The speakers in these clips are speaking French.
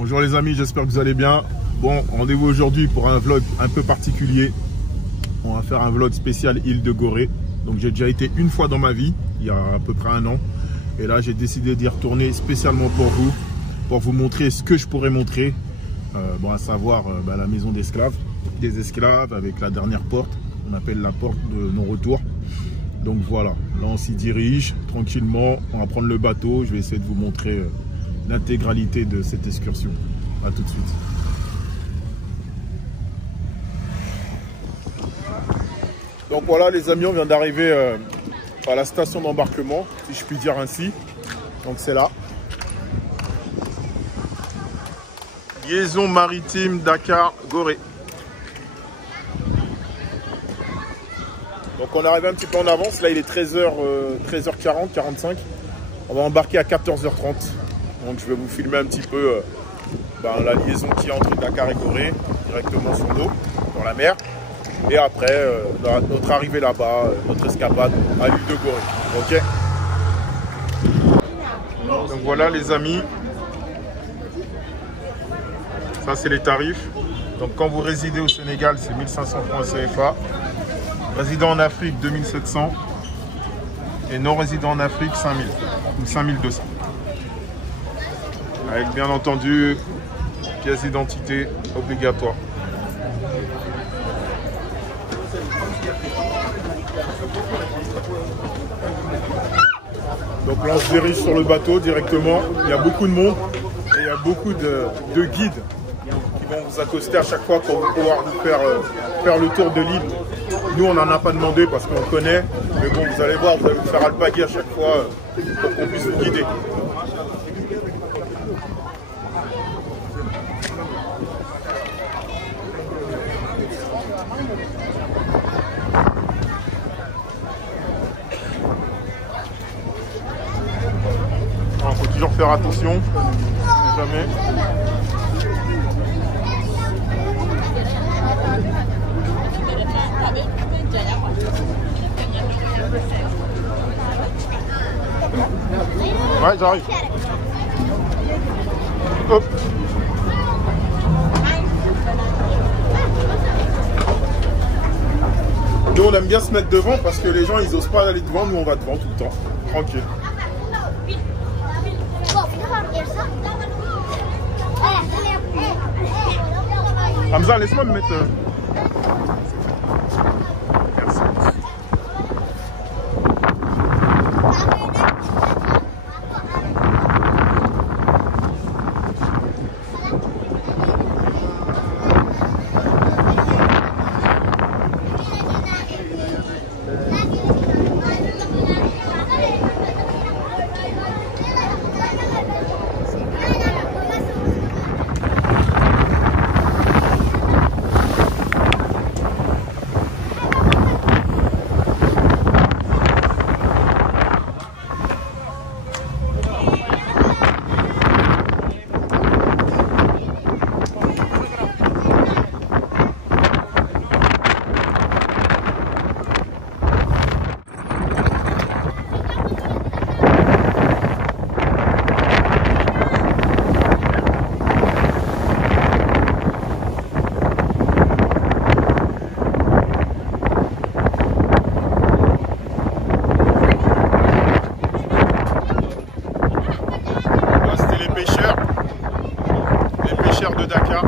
Bonjour les amis, j'espère que vous allez bien. Bon, rendez-vous aujourd'hui pour un vlog un peu particulier. On va faire un vlog spécial île de Gorée. Donc j'ai déjà été une fois dans ma vie, il y a à peu près un an. Et là j'ai décidé d'y retourner spécialement pour vous montrer ce que je pourrais montrer. Bon, à savoir la maison d'esclaves, des esclaves avec la dernière porte. On appelle la porte de non-retour. Donc voilà, là on s'y dirige tranquillement. On va prendre le bateau, je vais essayer de vous montrer l'intégralité de cette excursion. A tout de suite. Donc voilà les amis, on vient d'arriver à la station d'embarquement, si je puis dire ainsi. Donc c'est là. Liaison maritime Dakar-Gorée. Donc on arrive un petit peu en avance, là il est 13h40, 45. On va embarquer à 14h30. Donc je vais vous filmer un petit peu la liaison qu'il y a entre Dakar et Gorée, directement sur l'eau, dans la mer. Et après, notre arrivée là-bas, notre escapade à l'île de Gorée. Ok. Donc voilà les amis. Ça c'est les tarifs. Donc quand vous résidez au Sénégal, c'est 1500 francs CFA. Résident en Afrique, 2700. Et non résident en Afrique, 5000 ou 5200. Avec bien entendu pièce d'identité obligatoire. Donc là on se dirige sur le bateau directement. Il y a beaucoup de monde et il y a beaucoup de guides qui vont vous accoster à chaque fois pour pouvoir vous faire le tour de l'île. Nous on n'en a pas demandé parce qu'on connaît, mais bon vous allez voir, vous allez vous faire alpaguer à chaque fois pour qu'on puisse vous guider. Il faut toujours faire attention, jamais. Ouais, j'arrive. Hop. Nous on aime bien se mettre devant parce que les gens ils osent pas aller devant, nous on va devant tout le temps, tranquille. Hamza, laisse-moi me mettre... Merci. De Dakar.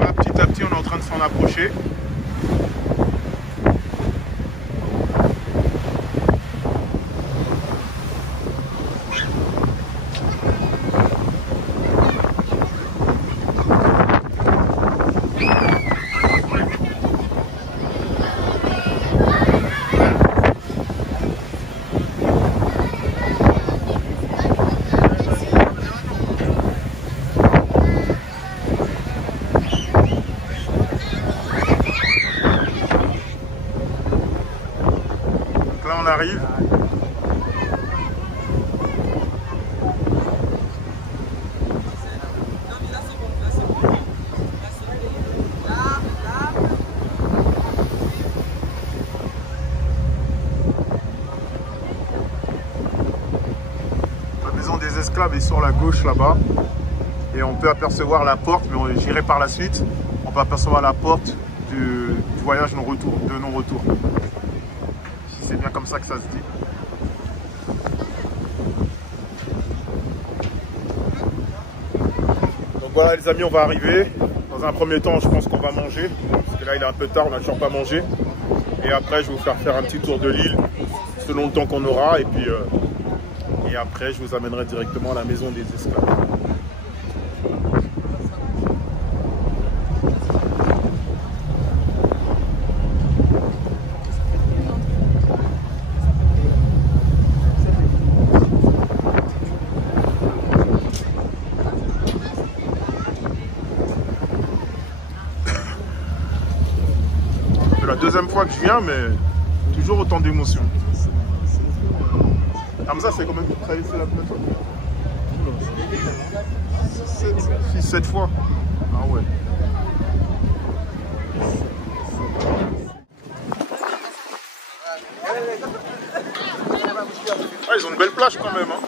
Là, petit à petit, on est en train de s'en approcher. maison des esclaves est sur la gauche là-bas. Et on peut apercevoir la porte, mais j'irai par la suite. On peut apercevoir la porte du voyage de non-retour. Si c'est bien comme ça que ça se dit. Donc voilà les amis, on va arriver. Dans un premier temps, je pense qu'on va manger. Parce que là, il est un peu tard, on n'a toujours pas mangé. Et après, je vais vous faire un petit tour de l'île, selon le temps qu'on aura. Et puis, et après, je vous amènerai directement à la maison des esclaves. C'est la deuxième fois que je viens, mais toujours autant d'émotions. Hamza, c'est combien de traversé la première fois? 6-7 fois. Ah ouais. Ah, ils ont une belle plage quand même. Hein.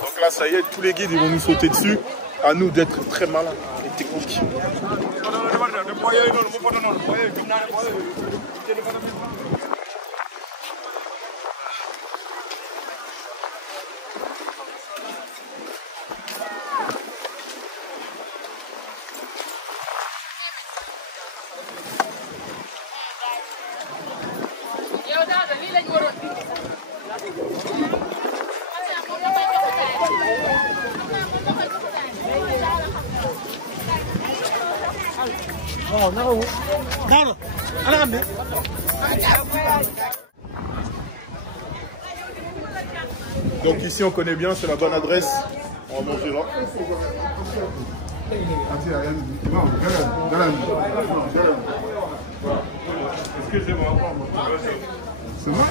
Donc là, ça y est, tous les guides ils vont nous sauter dessus. À nous d'être très malins et techniques. Donc ici on connaît bien, c'est la bonne adresse. On va manger là.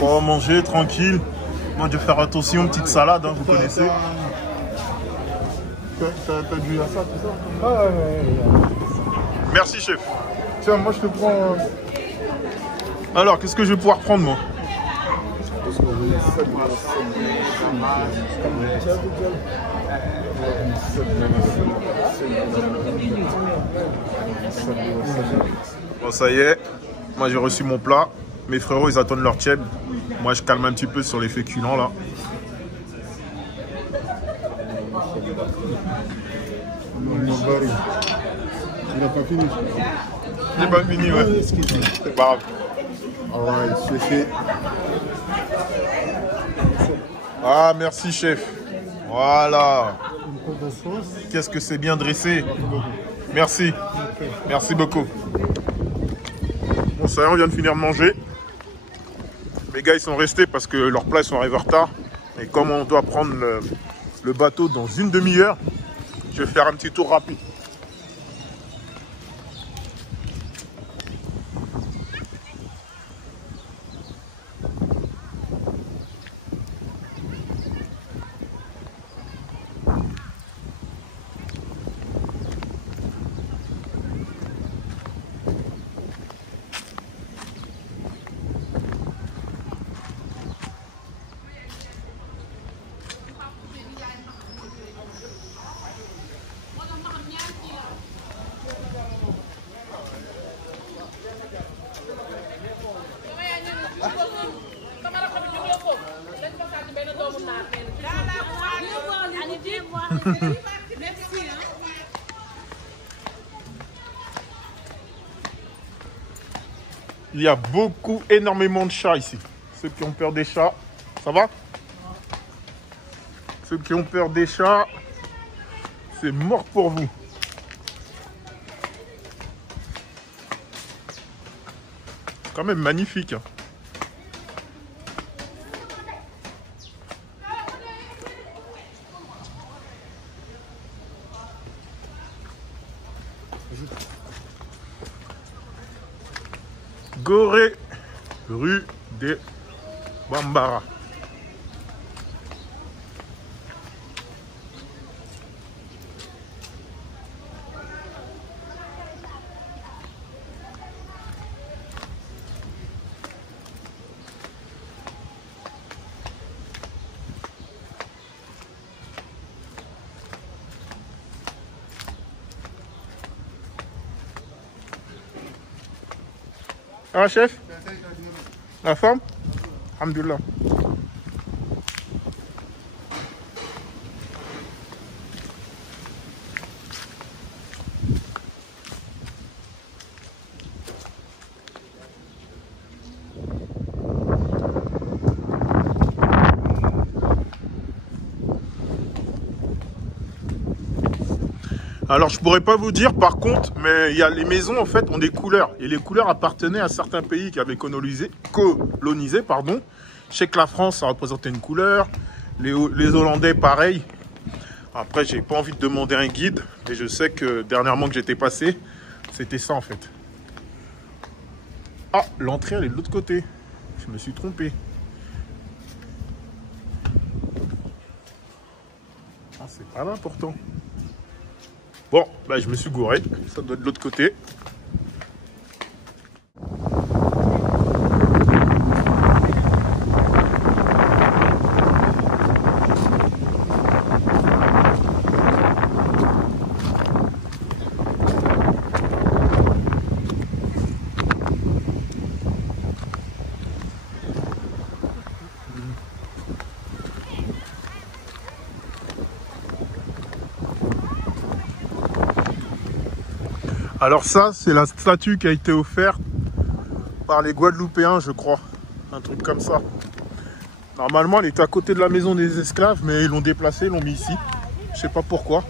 On va manger tranquille. Moi je vais faire attention, petite salade, hein, vous connaissez. T'as dû à ça, tout ça? Ah ouais. Merci chef. Tiens, moi je te prends... Alors, qu'est-ce que je vais pouvoir prendre moi? Bon, ça y est. Moi j'ai reçu mon plat. Mes frérots ils attendent leur tchèb. Moi je calme un petit peu sur les féculents là. Il n'a pas fini. Il n'est pas fini, ouais. C'est pas grave. Alright, c'est fait. Ah, merci, chef. Voilà. Qu'est-ce que c'est bien dressé. Merci. Merci beaucoup. Bon, ça y est, on vient de finir de manger. Les gars, ils sont restés parce que leurs plats, ils sont arrivés en retard. Et comme on doit prendre le bateau dans une demi-heure, je vais faire un petit tour rapide. Il y a énormément de chats ici. Ceux qui ont peur des chats, ça va? Ceux qui ont peur des chats, c'est mort pour vous. Quand même magnifique. Hein. Gorée, rue des Bambara. Ça va, chef? La forme? Alhamdoulilah. Alors je pourrais pas vous dire par contre, mais il y a les maisons en fait ont des couleurs et les couleurs appartenaient à certains pays qui avaient colonisé, pardon. Je sais que la France ça représentait une couleur, les Hollandais pareil. Après j'ai pas envie de demander un guide, mais je sais que dernièrement que j'étais passé, c'était ça en fait. Ah, l'entrée elle est de l'autre côté. Je me suis trompé. Ah, c'est pas là pourtant. Bon, bah, je me suis gouré, ça doit être de l'autre côté. Alors ça, c'est la statue qui a été offerte par les Guadeloupéens, je crois. Un truc comme ça. Normalement, elle était à côté de la maison des esclaves, mais ils l'ont déplacée, ils l'ont mis ici. Je sais pas pourquoi.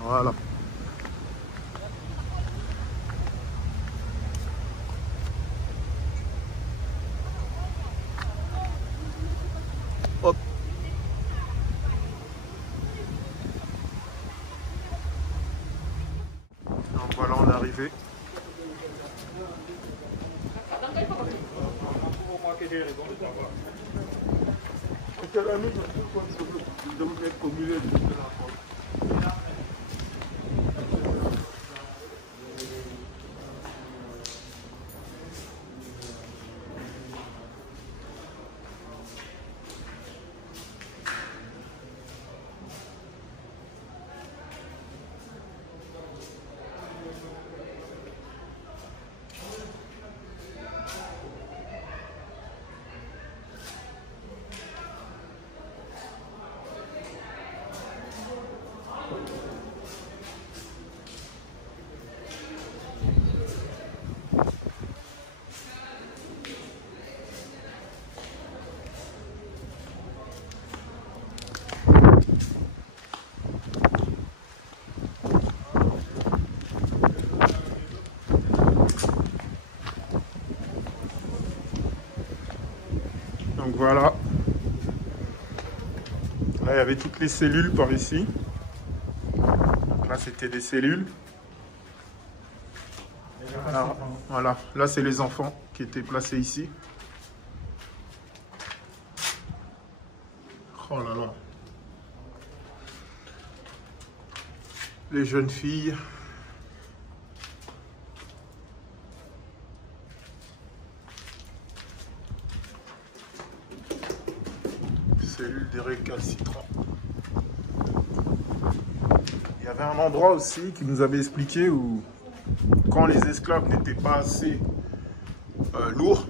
Voilà. Hop. Donc voilà, on est arrivé. Donc voilà. Là, il y avait toutes les cellules par ici. Donc là, c'était des cellules. Alors, voilà. Là, c'est les enfants qui étaient placés ici. Oh là là. Les jeunes filles. Cellules des récalcitrants. Il y avait un endroit aussi qui nous avait expliqué où, quand les esclaves n'étaient pas assez lourds,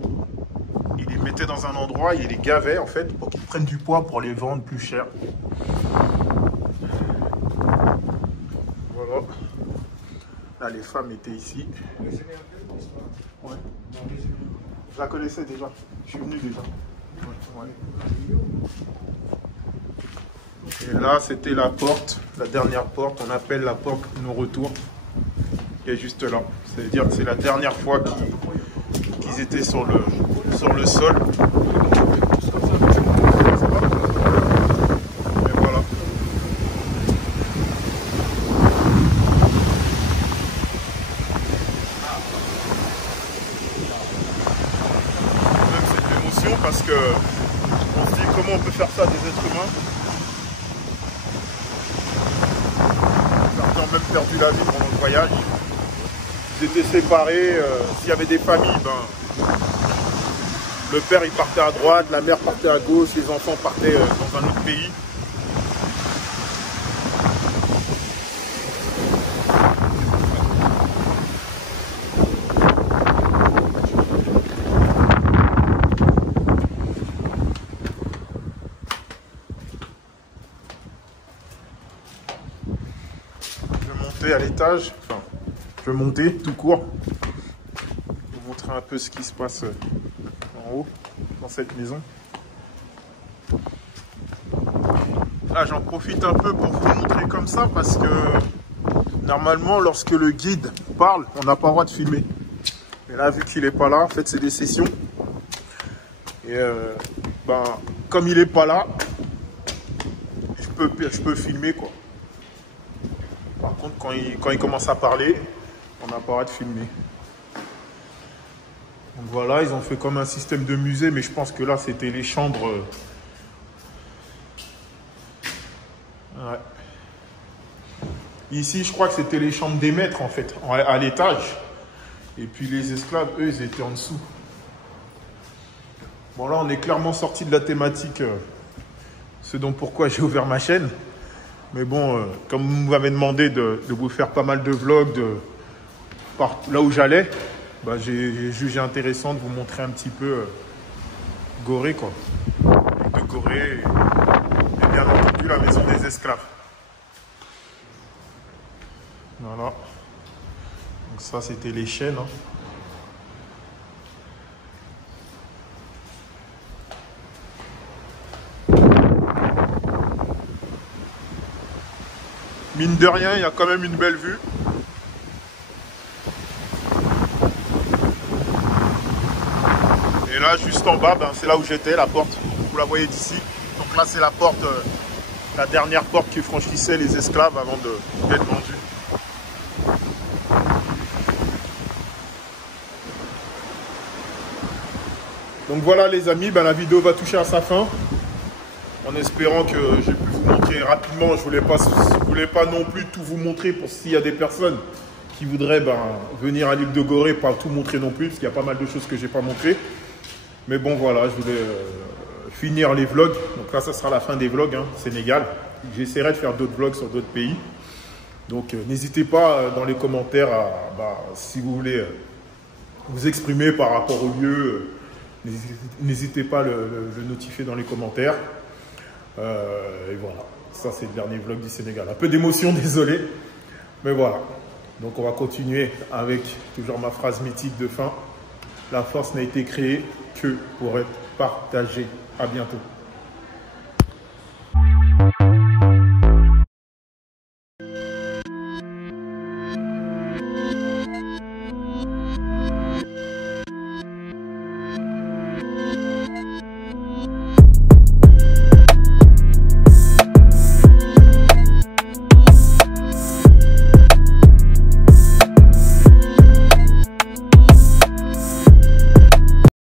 ils les mettaient dans un endroit, ils les gavaient en fait pour qu'ils prennent du poids pour les vendre plus cher. Voilà. Là, les femmes étaient ici. Ouais. Je la connaissais déjà. Je suis venu déjà. Ouais. Et là, c'était la porte, la dernière porte. On appelle la porte non-retour. Qui est juste là. C'est-à-dire que c'est la dernière fois qu'ils étaient sur le sol. Et voilà. Même c'est une émotion parce que on se dit comment on peut faire ça à des êtres humains. Certains ont même perdu la vie pendant le voyage. Ils étaient séparés. S'il y avait des familles, ben, Le père il partait à droite, la mère partait à gauche, les enfants partaient dans un autre pays. À l'étage, enfin, je vais monter tout court pour vous montrer un peu ce qui se passe en haut dans cette maison. Là j'en profite un peu pour vous montrer comme ça parce que normalement lorsque le guide parle on n'a pas le droit de filmer, et là vu qu'il n'est pas là, en fait c'est des sessions et comme il n'est pas là je peux filmer quoi. Par contre, quand il commence à parler, on n'a pas le droit de filmer. Donc voilà, ils ont fait comme un système de musée, mais je pense que là, c'était les chambres. Ouais. Ici, je crois que c'était les chambres des maîtres, en fait, à l'étage. Et puis les esclaves, eux, ils étaient en dessous. Bon, là, on est clairement sorti de la thématique, ce dont pourquoi j'ai ouvert ma chaîne. Mais bon, comme vous m'avez demandé de vous faire pas mal de vlogs là où j'allais, bah, j'ai jugé intéressant de vous montrer un petit peu Gorée, quoi. De Gorée et bien entendu la maison des esclaves. Voilà. Donc ça, c'était les chaînes. Hein. Mine de rien, il y a quand même une belle vue. Et là, juste en bas, c'est là où j'étais, la porte. Vous la voyez d'ici. Donc là, c'est la porte, la dernière porte qui franchissait les esclaves avant d'être vendus. Donc voilà les amis, la vidéo va toucher à sa fin. En espérant que j'ai pu vous montrer rapidement. Je voulais pas non plus tout vous montrer pour s'il y a des personnes qui voudraient venir à l'île de Gorée, pas tout montrer non plus, parce qu'il y a pas mal de choses que j'ai pas montrées. Mais bon voilà, je voulais finir les vlogs. Donc là, ça sera la fin des vlogs, hein, Sénégal. J'essaierai de faire d'autres vlogs sur d'autres pays. Donc n'hésitez pas dans les commentaires si vous voulez vous exprimer par rapport au lieu. N'hésitez pas à le notifier dans les commentaires. Et voilà, ça c'est le dernier vlog du Sénégal. Un peu d'émotion, désolé, mais voilà. Donc on va continuer avec toujours ma phrase mythique de fin. La force n'a été créée que pour être partagée. À bientôt.